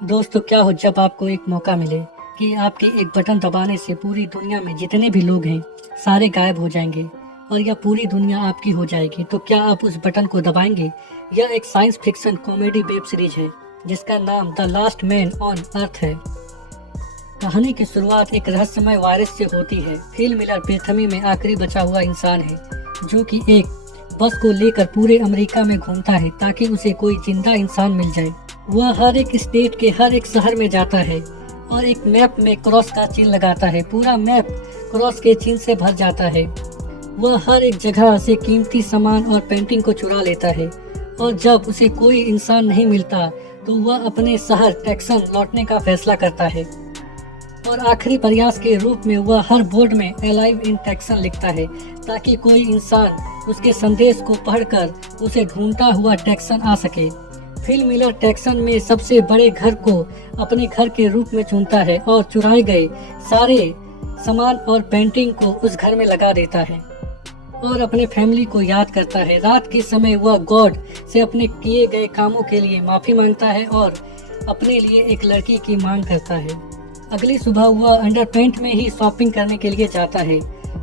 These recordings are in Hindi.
दोस्तों क्या हो जब आपको एक मौका मिले कि आपके एक बटन दबाने से पूरी दुनिया में जितने भी लोग हैं सारे गायब हो जाएंगे और यह पूरी दुनिया आपकी हो जाएगी, तो क्या आप उस बटन को दबाएंगे? यह एक science fiction comedy web series है जिसका नाम the last man on earth है। कहानी की शुरुआत एक रहस्यमय वायरस से होती है। फिल मिलर पृथ्वी में आखिरी बचा हुआ इंसान है जो कि एक बस को लेकर पूरे अमेरिका में घूमता है ताकि उसे कोई जिंदा इंसान मिल जाए। वह हर एक स्टेट के हर एक शहर में जाता है और एक मैप में क्रॉस का चिन्ह लगाता है। पूरा मैप क्रॉस के चिन्ह से भर जाता है। वह हर एक जगह से कीमती सामान और पेंटिंग को चुरा लेता है और जब उसे कोई इंसान नहीं मिलता तो वह अपने शहर टेक्सन लौटने का फैसला करता है और आखिरी प्रयास के रूप में वह हर बोर्ड में अलाइव इन टेक्सन लिखता है ताकि कोई इंसान उसके संदेश को पढ़कर उसे ढूंढता हुआ टेक्सन आ सके। फिल मिलर टेक्सन में सबसे बड़े घर को अपने घर के रूप में चुनता है और चुराए गए सारे सामान और पेंटिंग को उस घर में लगा देता है और अपने फैमिली को याद करता है। रात के समय वह गॉड से अपने किए गए कामों के लिए माफी मांगता है और अपने लिए एक लड़की की मांग करता है। अगली सुबह वह अंडरपेंट में ही शॉपिंग करने के लिए जाता है।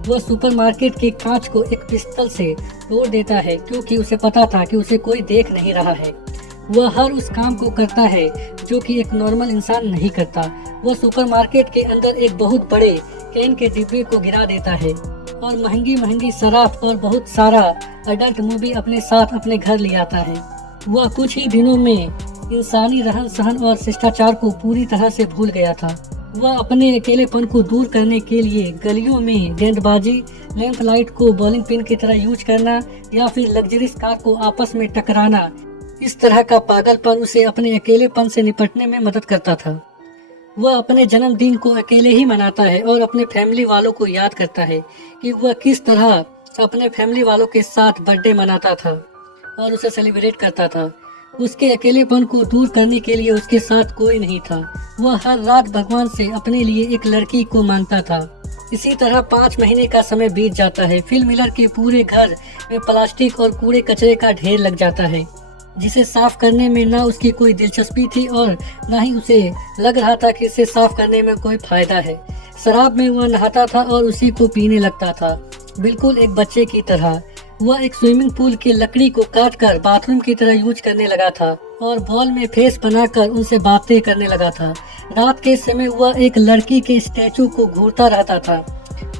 वह सुपरमार्केट के कांच को एक पिस्तौल से तोड़ देता है क्योंकि उसे पता था कि उसे कोई देख नहीं रहा है। वह हर उस काम को करता है जो कि एक नॉर्मल इंसान नहीं करता। वह सुपरमार्केट के अंदर एक बहुत बड़े कैन के डिब्बे को गिरा देता है और महंगी महंगी शराब और बहुत सारा अडल्ट मूवी अपने साथ अपने घर ले आता है। वह कुछ ही दिनों में इंसानी रहन सहन और शिष्टाचार को पूरी तरह से भूल गया था। वह अपने अकेलेपन को दूर करने के लिए गलियों में गेंदबाजी, लैंप लाइट को बॉलिंग पिन की तरह यूज करना या फिर लग्जरीज कार को आपस में टकराना, इस तरह का पागलपन उसे अपने अकेलेपन से निपटने में मदद करता था। वह अपने जन्मदिन को अकेले ही मनाता है और अपने फैमिली वालों को याद करता है कि वह किस तरह अपने फैमिली वालों के साथ बर्थडे मनाता था और उसे सेलिब्रेट करता था। उसके अकेलेपन को दूर करने के लिए उसके साथ कोई नहीं था। वह हर रात भगवान से अपने लिए एक लड़की को मांगता था। इसी तरह 5 महीने का समय बीत जाता है। फिल मिलर के पूरे घर में प्लास्टिक और कूड़े कचरे का ढेर लग जाता है जिसे साफ करने में ना उसकी कोई दिलचस्पी थी और ना ही उसे लग रहा था कि इसे साफ करने में कोई फायदा है। शराब में वह नहाता था और उसी को पीने लगता था, बिल्कुल एक बच्चे की तरह। वह एक स्विमिंग पूल की लकड़ी को काटकर बाथरूम की तरह यूज करने लगा था और बॉल में फेस बनाकर उनसे बातें करने लगा था। रात के समय वह एक लड़की के स्टैचू को घूरता रहता था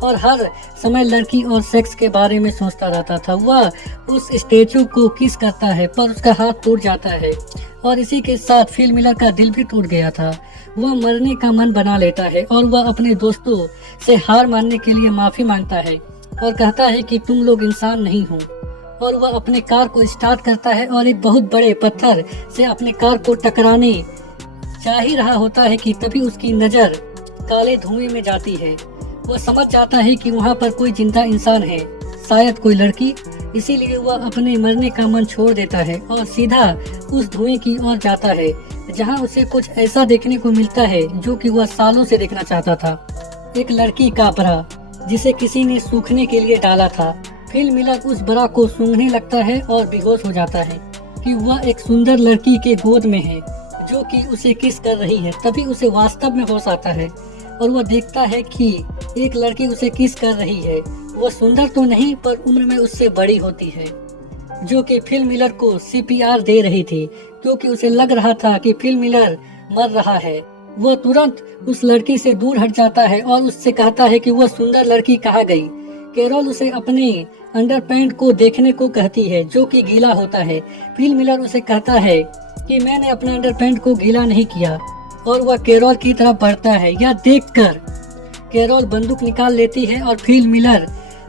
और हर समय लड़की और सेक्स के बारे में सोचता रहता था। वह उस स्टैचू को किस करता है पर उसका हाथ टूट जाता है और इसी के साथ फिल मिलर का दिल भी टूट गया था। वह मरने का मन बना लेता है और वह अपने दोस्तों से हार मानने के लिए माफी मांगता है और कहता है कि तुम लोग इंसान नहीं हो। और वह अपने कार को स्टार्ट करता है और एक बहुत बड़े पत्थर से अपने कार को टकराने जा ही रहा होता है कि तभी उसकी नजर काले धुएं में जाती है। वह समझ जाता है कि वहाँ पर कोई जिंदा इंसान है, शायद कोई लड़की। इसीलिए वह अपने मरने का मन छोड़ देता है और सीधा उस धुएं की ओर जाता है जहाँ उसे कुछ ऐसा देखने को मिलता है जो कि वह सालों से देखना चाहता था। एक लड़की का बरा जिसे किसी ने सूखने के लिए डाला था। फिल मिलर उस बरा को सूंघने लगता है और बेहोश हो जाता है कि वह एक सुंदर लड़की के गोद में है जो कि उसे किस कर रही है। तभी उसे वास्तव में होश आता है और वह देखता है कि एक लड़की उसे किस कर रही है। वह सुंदर तो नहीं पर उम्र में उससे बड़ी होती है जो कि फिल मिलर को सीपीआर दे रही थी क्योंकि उसे लग रहा था कि फिल मिलर मर रहा है। वह तुरंत उस लड़की से दूर हट जाता है और उससे कहता है कि वह सुंदर लड़की कहाँ गई। कैरोल उसे अपने अंडरपैंट को देखने को कहती है जो कि गीला होता है। फिल मिलर उसे कहता है कि मैंने अपने अंडरपैंट को गीला नहीं किया और वह कैरोल की तरफ बढ़ता है। यह देखकर कैरोल बंदूक निकाल लेती है और फिल मिलर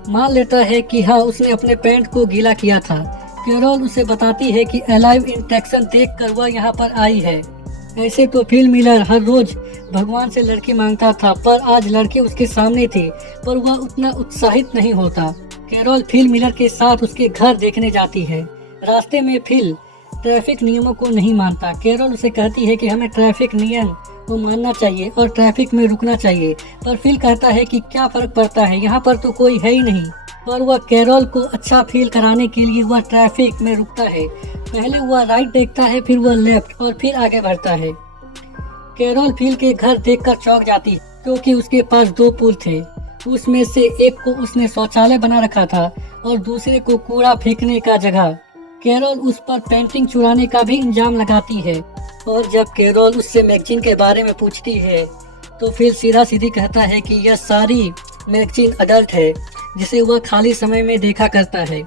मान लेता है कि हाँ उसने अपने पैंट को गीला किया था। कैरोल उसे बताती है कि अलाइव इन टेक्सन देखकर वह यहाँ पर आई है। ऐसे तो फिल मिलर हर रोज भगवान से लड़की मांगता था पर आज लड़की उसके सामने थी पर वह उतना उत्साहित नहीं होता। कैरोल फिल मिलर के साथ उसके घर देखने जाती है। रास्ते में फिल ट्रैफिक नियमों को नहीं मानता। कैरोल उसे कहती है कि हमें ट्रैफिक नियम को मानना चाहिए और ट्रैफिक में रुकना चाहिए पर फिल कहता है कि क्या फर्क पड़ता है, यहाँ पर तो कोई है ही नहीं। और वह कैरोल को अच्छा फील कराने के लिए वह ट्रैफिक में रुकता है। पहले वह राइट देखता है, फिर वह लेफ्ट और फिर आगे बढ़ता है। कैरोल फिल के घर देखकर चौंक जाती है क्योंकि उसके पास दो पुल थे। उसमें से एक को उसने शौचालय बना रखा था और दूसरे को कूड़ा फेंकने का जगह। कैरोल उस पर पेंटिंग चुराने का भी इल्जाम लगाती है और जब कैरोल उससे मैगजीन के बारे में पूछती है तो फिल सीधा सीधी कहता है कि यह सारी मैगजीन अडल्ट है जिसे वह खाली समय में देखा करता है।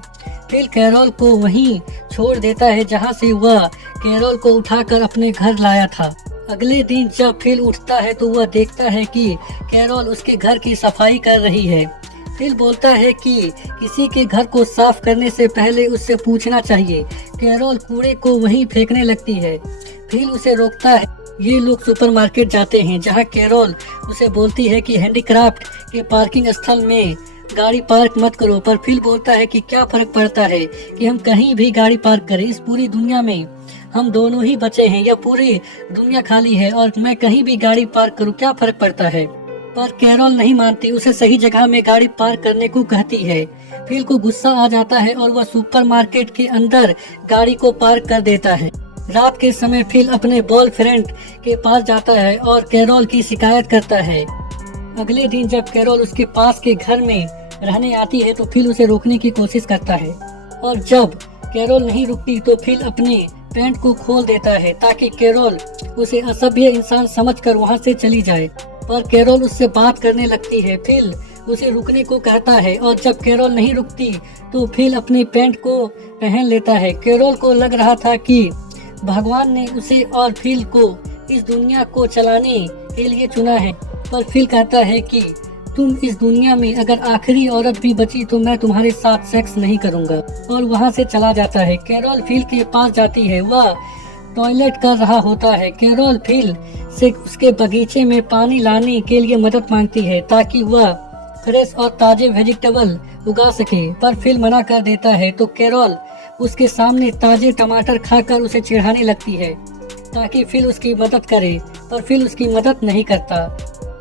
फिल कैरोल को वहीं छोड़ देता है जहां से वह कैरोल को उठाकर अपने घर लाया था। अगले दिन जब फिल उठता है तो वह देखता है कि कैरोल उसके घर की सफाई कर रही है। फिल बोलता है कि किसी के घर को साफ करने से पहले उससे पूछना चाहिए। कैरोल कूड़े को वहीं फेंकने लगती है। फिल उसे रोकता है। ये लोग सुपरमार्केट जाते हैं जहां कैरोल उसे बोलती है कि हैंडीक्राफ्ट के पार्किंग स्थल में गाड़ी पार्क मत करो, पर फिल बोलता है कि क्या फर्क पड़ता है कि हम कहीं भी गाड़ी पार्क करें, इस पूरी दुनिया में हम दोनों ही बचे हैं, यह पूरी दुनिया खाली है और मैं कहीं भी गाड़ी पार्क करूं, क्या फर्क पड़ता है। पर कैरोल नहीं मानती, उसे सही जगह में गाड़ी पार्क करने को कहती है। फिल को गुस्सा आ जाता है और वह सुपरमार्केट के अंदर गाड़ी को पार्क कर देता है। रात के समय फिल अपने बॉयफ्रेंड के पास जाता है और कैरोल की शिकायत करता है। अगले दिन जब कैरोल उसके पास के घर में रहने आती है तो फिल उसे रोकने की कोशिश करता है और जब कैरोल नहीं रुकती तो फिल अपने पैंट को खोल देता है ताकि कैरोल उसे असभ्य इंसान समझकर वहां से चली जाए। पर कैरोल उससे बात करने लगती है। फिल उसे रुकने को कहता है और जब कैरोल नहीं रुकती तो फिल अपने पैंट को पहन लेता है। कैरोल को लग रहा था कि भगवान ने उसे और फिल को इस दुनिया को चलाने के लिए चुना है, पर फिल कहता है कि तुम इस दुनिया में अगर आखिरी औरत भी बची तो मैं तुम्हारे साथ सेक्स नहीं करूंगा और वहां से चला जाता है। कैरोल फिल के पास जाती है। वह टॉयलेट कर रहा होता है। कैरोल फिल से उसके बगीचे में पानी लाने के लिए मदद मांगती है ताकि वह फ्रेश और ताजे वेजिटेबल उगा सके, पर फिल मना कर देता है तो कैरोल उसके सामने ताजे टमाटर खाकर उसे चिढ़ाने लगती है ताकि फिल उसकी मदद करे, पर फिल उसकी मदद नहीं करता।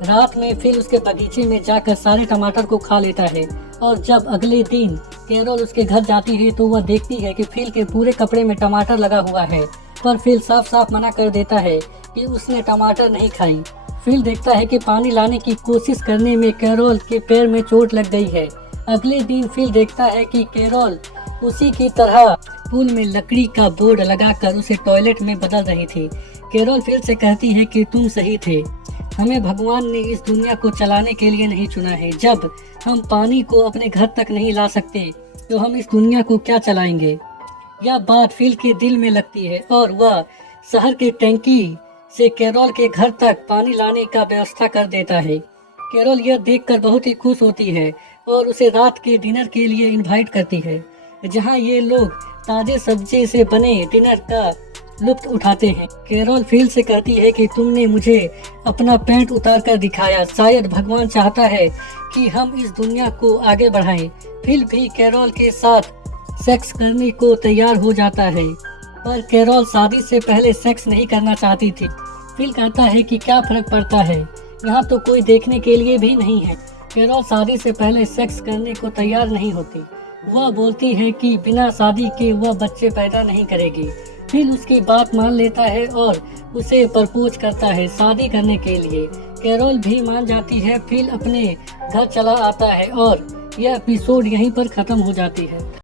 रात में फिल उसके बगीचे में जाकर सारे टमाटर को खा लेता है और जब अगले दिन कैरोल उसके घर जाती है तो वह देखती है कि फिल के पूरे कपड़े में टमाटर लगा हुआ है, पर फिल साफ साफ मना कर देता है कि उसने टमाटर नहीं खाई। फिल देखता है कि पानी लाने की कोशिश करने में कैरोल के पैर में चोट लग गई है। अगले दिन फिल देखता है कि कैरोल उसी की तरह पुल में लकड़ी का बोर्ड लगाकर उसे टॉयलेट में बदल रही थी। कैरोल फिल से कहती है कि तुम सही थे, हमें भगवान ने इस दुनिया को चलाने के लिए नहीं चुना है। जब हम पानी को अपने घर तक नहीं ला सकते तो हम इस दुनिया को क्या चलाएंगे। यह बात फिल के दिल में लगती है और वह शहर की टैंकी से कैरोल के घर तक पानी लाने का व्यवस्था कर देता है। कैरोल यह देखकर बहुत ही खुश होती है और उसे रात के डिनर के लिए इनवाइट करती है जहां ये लोग ताजे सब्जी से बने डिनर का लुत्फ उठाते हैं। कैरोल फिल से कहती है कि तुमने मुझे अपना पैंट उतार कर दिखाया, शायद भगवान चाहता है कि हम इस दुनिया को आगे बढ़ाएं। फिल भी कैरोल के साथ सेक्स करने को तैयार हो जाता है, पर कैरोल शादी से पहले सेक्स नहीं करना चाहती थी। फिल कहता है कि क्या फर्क पड़ता है, यहाँ तो कोई देखने के लिए भी नहीं है। कैरोल शादी से पहले सेक्स करने को तैयार नहीं होती। वह बोलती है कि बिना शादी के वह बच्चे पैदा नहीं करेगी। फिल उसकी बात मान लेता है और उसे प्रपोज करता है शादी करने के लिए। कैरोल भी मान जाती है। फिल अपने घर चला आता है और यह एपिसोड यहीं पर खत्म हो जाती है।